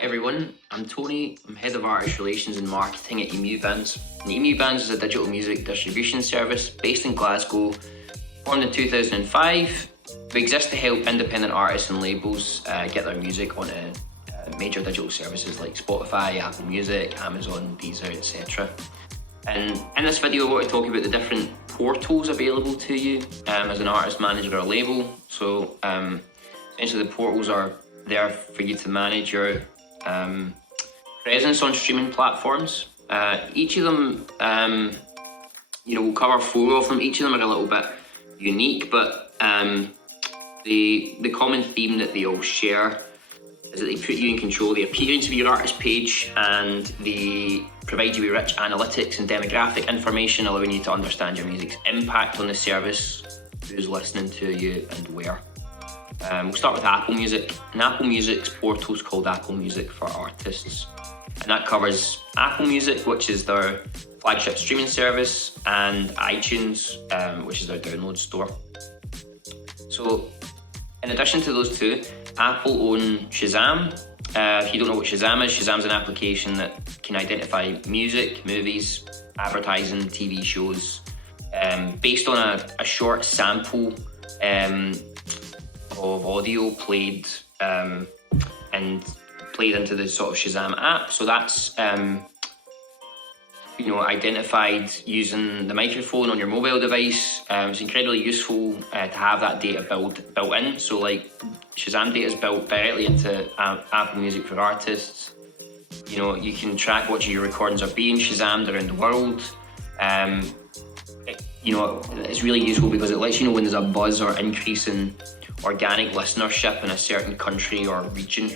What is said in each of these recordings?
everyone, I'm Tony. I'm Head of Artist Relations and Marketing at EmuBands. And EmuBands is a digital music distribution service based in Glasgow, formed in 2005. We exist to help independent artists and labels get their music onto major digital services like Spotify, Apple Music, Amazon, Deezer, etc. And in this video, I want to talk about the different portals available to you as an artist, manager, or label. So essentially the portals are there for you to manage your presence on streaming platforms. Each of them, we'll cover 4 of them. Each of them are a little bit unique, but the common theme that they all share is that they put you in control of the appearance of your artist page, and they provide you with rich analytics and demographic information, allowing you to understand your music's impact on the service, who's listening to you, and where. We'll start with Apple Music. And Apple Music's portal is called Apple Music for Artists. And that covers Apple Music, which is their flagship streaming service, and iTunes, which is their download store. So in addition to those two, Apple own Shazam. If you don't know what Shazam is, Shazam's an application that can identify music, movies, advertising, TV shows, based on a short sample of audio played and played into the sort of Shazam app. So that's identified using the microphone on your mobile device. It's incredibly useful to have that data built in. So like Shazam data is built directly into Apple Music for Artists. You can track what your recordings are being Shazammed around the world. It's really useful because it lets you know when there's a buzz or increase in organic listenership in a certain country or region.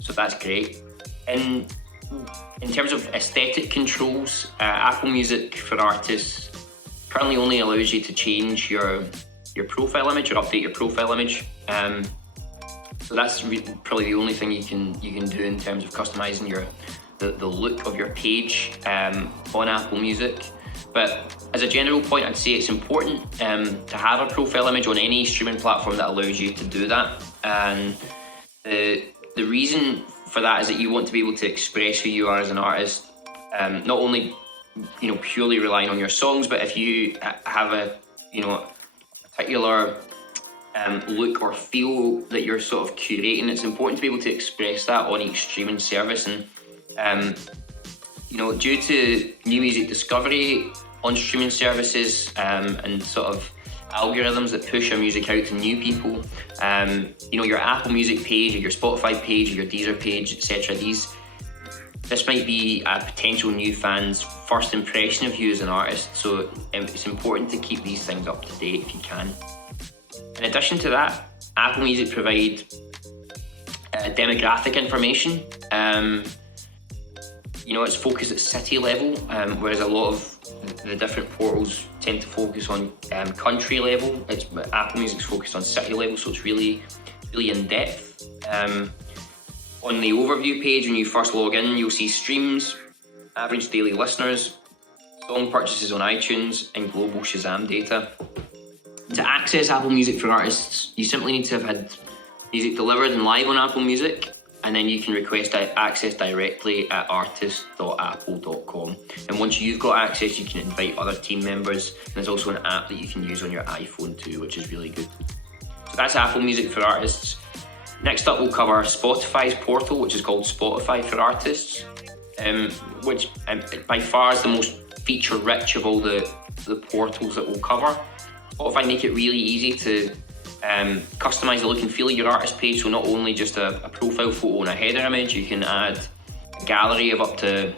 So that's great. In terms of aesthetic controls, Apple Music for Artists currently only allows you to change your profile image or update your profile image. So that's probably the only thing you can do in terms of customizing the look of your page on Apple Music. But as a general point, I'd say it's important to have a profile image on any streaming platform that allows you to do that. And the reason for that is that you want to be able to express who you are as an artist, not only purely relying on your songs, but if you have a particular look or feel that you're sort of curating, it's important to be able to express that on each streaming service. And due to new music discovery on streaming services and sort of algorithms that push your music out to new people, your Apple Music page or your Spotify page or your Deezer page, etc. This might be a potential new fan's first impression of you as an artist. So it's important to keep these things up to date if you can. In addition to that, Apple Music provide demographic information. It's focused at city level, whereas a lot of the different portals tend to focus on country level. Apple Music's focused on city level, so it's really in depth. On the overview page, when you first log in, you'll see streams, average daily listeners, song purchases on iTunes, and global Shazam data. To access Apple Music for Artists, you simply need to have had music delivered and live on Apple Music, and then you can request access directly at artist.apple.com. And once you've got access, you can invite other team members, and there's also an app that you can use on your iPhone too, which is really good. So that's Apple Music for Artists. Next up, we'll cover Spotify's portal, which is called Spotify for Artists, which by far is the most feature-rich of all the portals that we'll cover. Spotify make it really easy to customize the look and feel of your artist page. So not only just a profile photo and a header image, you can add a gallery of up to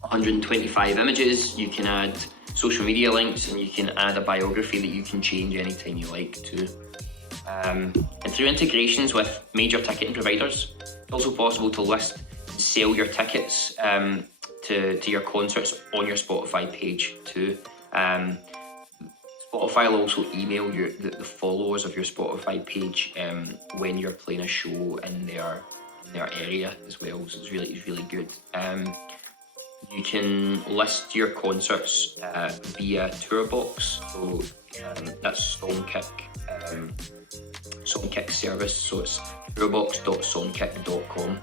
125 images. You can add social media links, and you can add a biography that you can change anytime you like to. And through integrations with major ticketing providers, it's also possible to list and sell your tickets to your concerts on your Spotify page too. Spotify will also email the followers of your Spotify page when you're playing a show in their area as well. So it's really good. You can list your concerts via Tourbox. So that's Songkick, Songkick service. So it's tourbox.songkick.com,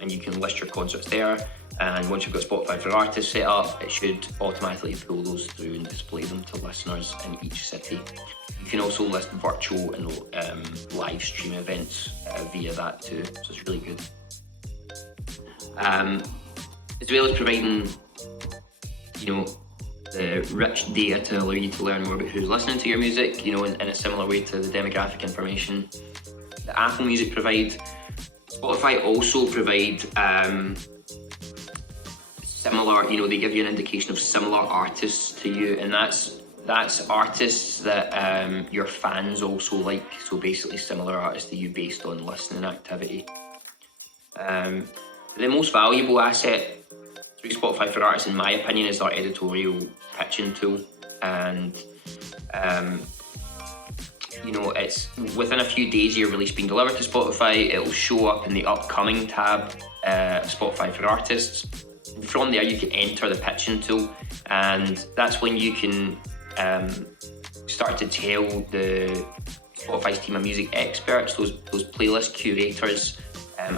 and you can list your concerts there. And once you've got Spotify for Artists set up, it should automatically pull those through and display them to listeners in each city. You can also list virtual and live stream events via that too, so it's really good. As well as providing, the rich data to allow you to learn more about who's listening to your music, in a similar way to the demographic information that Apple Music provide. Spotify also provide similar, they give you an indication of similar artists to you, and that's artists that your fans also like, so basically similar artists to you based on listening activity. The most valuable asset through Spotify for Artists, in my opinion, is our editorial pitching tool, and it's within a few days of your release being delivered to Spotify, it'll show up in the upcoming tab, Spotify for Artists. And from there you can enter the pitching tool, and that's when you can start to tell the Spotify's team of music experts, those playlist curators,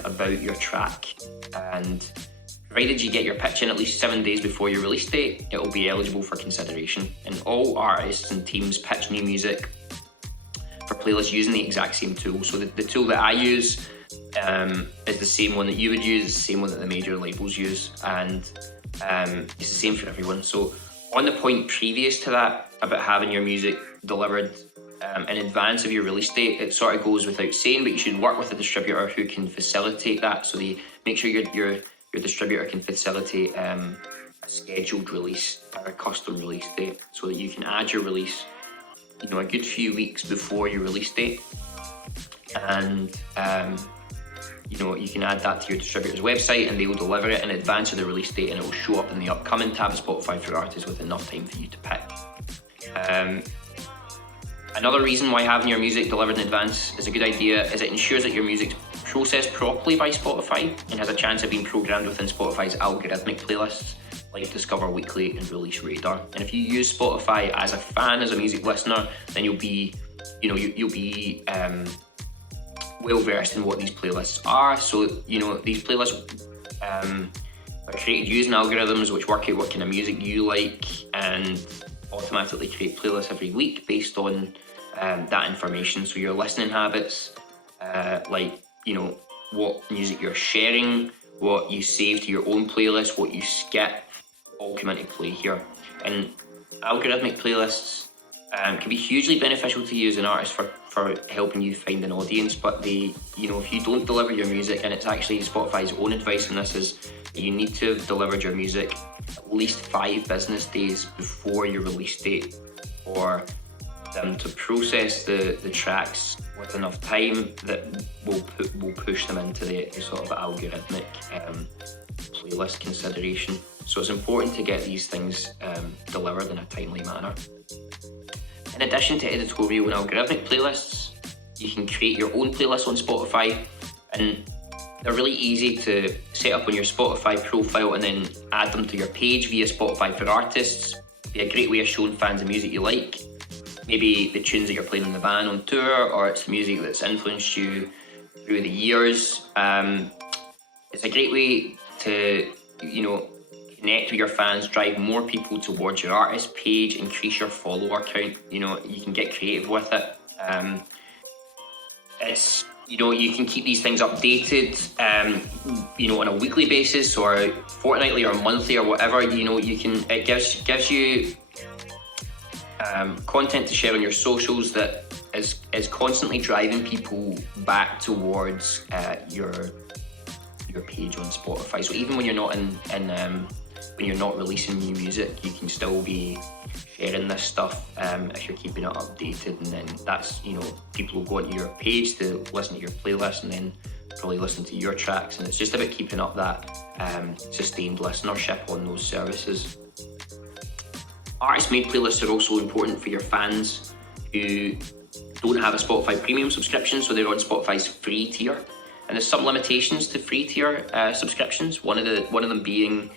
about your track. And provided you get your pitch in at least 7 days before your release date, it will be eligible for consideration. And all artists and teams pitch new music for playlists using the exact same tool. So the tool that I use is the same one that you would use, the same one that the major labels use, and it's the same for everyone. So on the point previous to that about having your music delivered in advance of your release date, it sort of goes without saying, but you should work with a distributor who can facilitate that. So they make sure your distributor can facilitate a scheduled release or a custom release date, so that you can add your release a good few weeks before your release date, and you can add that to your distributor's website, and they will deliver it in advance of the release date, and it will show up in the upcoming tab of Spotify for Artists with enough time for you to pick. Another reason why having your music delivered in advance is a good idea is it ensures that your music's processed properly by Spotify and has a chance of being programmed within Spotify's algorithmic playlists like Discover Weekly and Release Radar. And if you use Spotify as a fan, as a music listener, then you'll be well versed in what these playlists are. So these playlists are created using algorithms which work out what kind of music you like, and automatically create playlists every week based on that information. So your listening habits, what music you're sharing, what you save to your own playlist, what you skip, all come into play here. And algorithmic playlists can be hugely beneficial to you as an artist for helping you find an audience, but if you don't deliver your music, and it's actually Spotify's own advice on this, is that you need to have delivered your music at least 5 business days before your release date for them to process the tracks with enough time that will push them into the sort of algorithmic playlist consideration. So it's important to get these things delivered in a timely manner. In addition to editorial and algorithmic playlists, you can create your own playlists on Spotify, and they're really easy to set up on your Spotify profile and then add them to your page via Spotify for Artists. It'd be a great way of showing fans the music you like, maybe the tunes that you're playing in the band on tour, or it's the music that's influenced you through the years. It's a great way to, connect with your fans, drive more people towards your artist page, increase your follower count. You can get creative with it. You can keep these things updated, on a weekly basis or fortnightly or monthly or whatever. It gives you content to share on your socials that is constantly driving people back towards your page on Spotify. So even when you're not when you're not releasing new music, you can still be sharing this stuff if you're keeping it updated, and then that's people will go onto your page to listen to your playlist and then probably listen to your tracks, and it's just about keeping up that sustained listenership on those services. Artist made playlists are also important for your fans who don't have a Spotify premium subscription, so they're on Spotify's free tier, and there's some limitations to free tier subscriptions. One of them being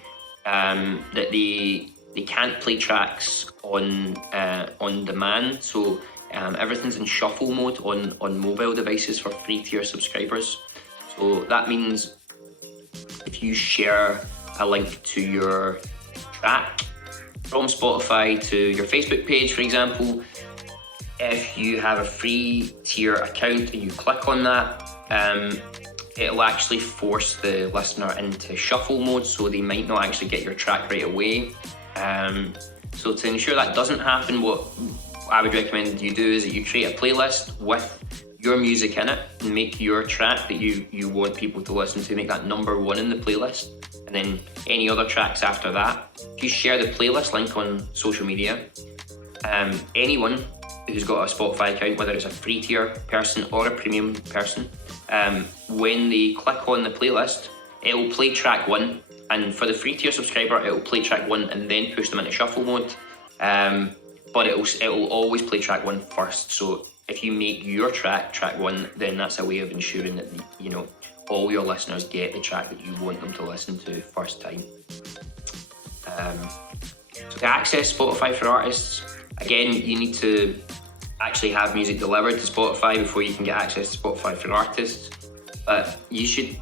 that they can't play tracks on demand. So Everything's in shuffle mode on mobile devices for free tier subscribers. So that means if you share a link to your track from Spotify to your Facebook page, for example, if you have a free tier account and you click on that, it'll actually force the listener into shuffle mode, so they might not actually get your track right away. So to ensure that doesn't happen, what I would recommend you do is that you create a playlist with your music in it and make your track that you want people to listen to, make that number one in the playlist, and then any other tracks after that. If you share the playlist link on social media, anyone who's got a Spotify account, whether it's a free tier person or a premium person, when they click on the playlist, it will play track one, and for the free tier subscriber, it will play track one and then push them into shuffle mode. But it will always play track one first. So if you make your track one, then that's a way of ensuring that all your listeners get the track that you want them to listen to first time. So to access Spotify for artists, again, you need to actually have music delivered to Spotify before you can get access to Spotify for artists. But you should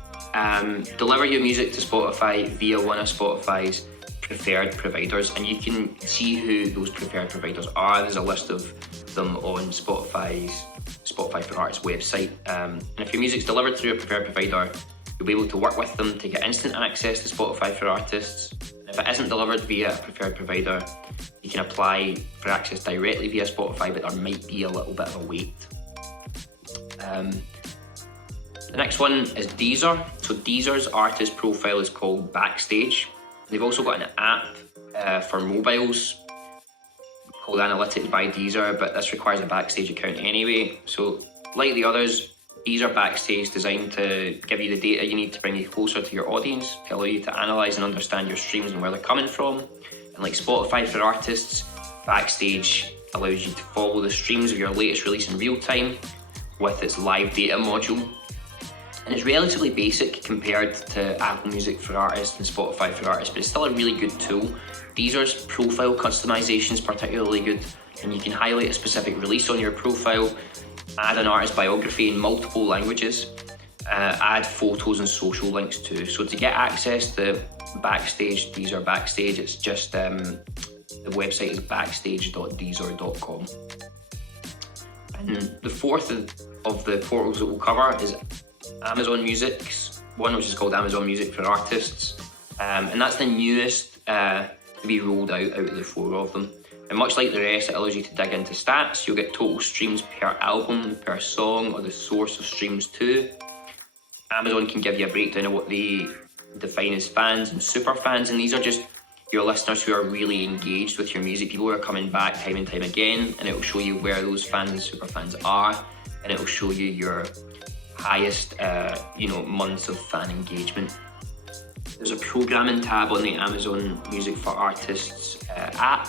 deliver your music to Spotify via one of Spotify's preferred providers, and you can see who those preferred providers are. There's a list of them on Spotify for Artists website. And if your music's delivered through a preferred provider, you'll be able to work with them to get instant access to Spotify for artists. And if it isn't delivered via a preferred provider, you can apply for access directly via Spotify, but there might be a little bit of a wait. The next one is Deezer. So Deezer's artist profile is called Backstage. They've also got an app for mobiles called Analytics by Deezer, but this requires a Backstage account anyway. So like the others, Deezer Backstage is designed to give you the data you need to bring you closer to your audience, to allow you to analyse and understand your streams and where they're coming from. And like Spotify for artists, Backstage allows you to follow the streams of your latest release in real time with its live data module. And it's relatively basic compared to Apple Music for artists and Spotify for artists, but it's still a really good tool. Deezer's profile customization is particularly good, and you can highlight a specific release on your profile, add an artist biography in multiple languages, add photos and social links too. So to get access to Backstage, Deezer Backstage, it's just the website is backstage.deezer.com. And the fourth of the portals that we'll cover is Amazon Music's one, which is called Amazon Music for Artists, and that's the newest to be rolled out of the four of them. And much like the rest, it allows you to dig into stats. You'll get total streams per album, per song, or the source of streams too. Amazon can give you a breakdown of what they define as fans and super fans, and these are just your listeners who are really engaged with your music, people who are coming back time and time again, and it will show you where those fans and super fans are, and it will show you your highest months of fan engagement. There's a programming tab on the Amazon Music for Artists app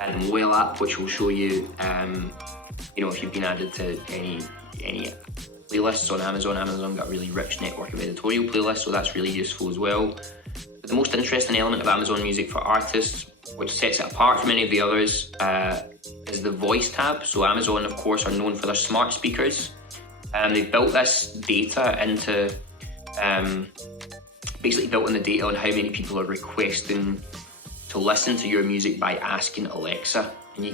and the mobile app, which will show you if you've been added to any playlists on Amazon. Amazon got a really rich network of editorial playlists, so that's really useful as well. But the most interesting element of Amazon Music for Artists, which sets it apart from any of the others, is the voice tab. So Amazon, of course, are known for their smart speakers. They've built this data into, basically built in the data on how many people are requesting to listen to your music by asking Alexa. And you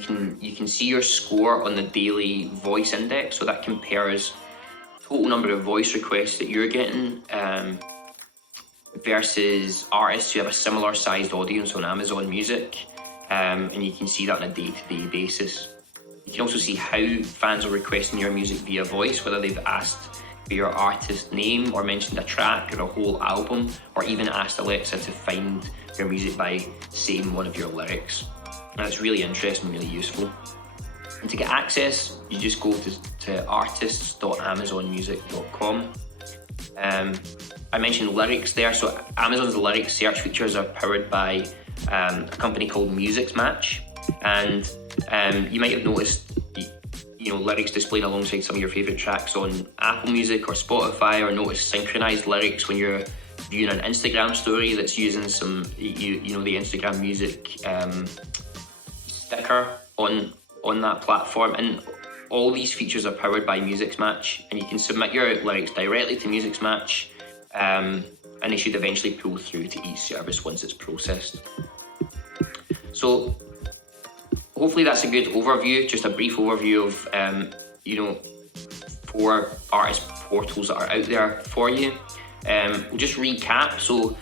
can see your score on the daily voice index. So that compares total number of voice requests that you're getting versus artists who have a similar sized audience on Amazon Music. And you can see that on a day-to-day basis. You can also see how fans are requesting your music via voice, whether they've asked for your artist name or mentioned a track or a whole album, or even asked Alexa to find your music by saying one of your lyrics. And it's really interesting, really useful. And to get access, you just go to artists.amazonmusic.com. I mentioned lyrics there, so Amazon's lyrics search features are powered by a company called Music's Match, and you might have noticed lyrics displaying alongside some of your favourite tracks on Apple Music or Spotify, or notice synchronised lyrics when you're viewing an Instagram story that's using some the Instagram Music sticker on that platform. And all these features are powered by Match, and you can submit your lyrics directly to Match, and they should eventually pull through to each service once it's processed. So hopefully that's a good overview, just a brief overview of 4 artist portals that are out there for you. We'll just recap. So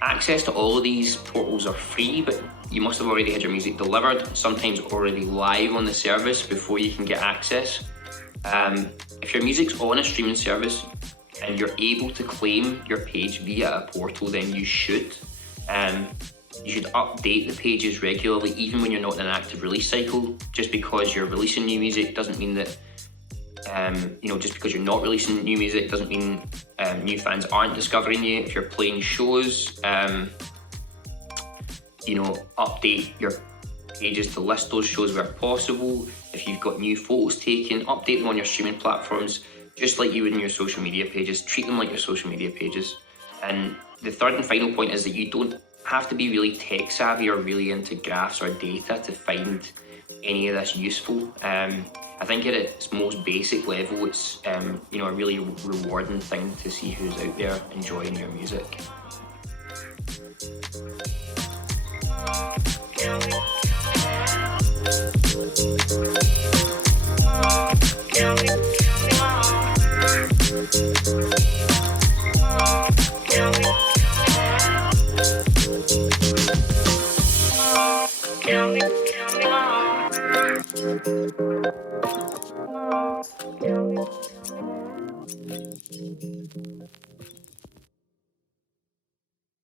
access to all of these portals are free, but you must have already had your music delivered, sometimes already live on the service before you can get access. If your music's on a streaming service and you're able to claim your page via a portal, then you should. You should update the pages regularly, even when you're not in an active release cycle. Just because you're releasing new music doesn't mean that, just because you're not releasing new music doesn't mean new fans aren't discovering you. If you're playing shows, update your pages to list those shows where possible. If you've got new photos taken, update them on your streaming platforms, just like you would in your social media pages. Treat them like your social media pages. And the third and final point is that you don't have to be really tech savvy or really into graphs or data to find any of this useful. I think at its most basic level, it's a really rewarding thing to see who's out there enjoying your music.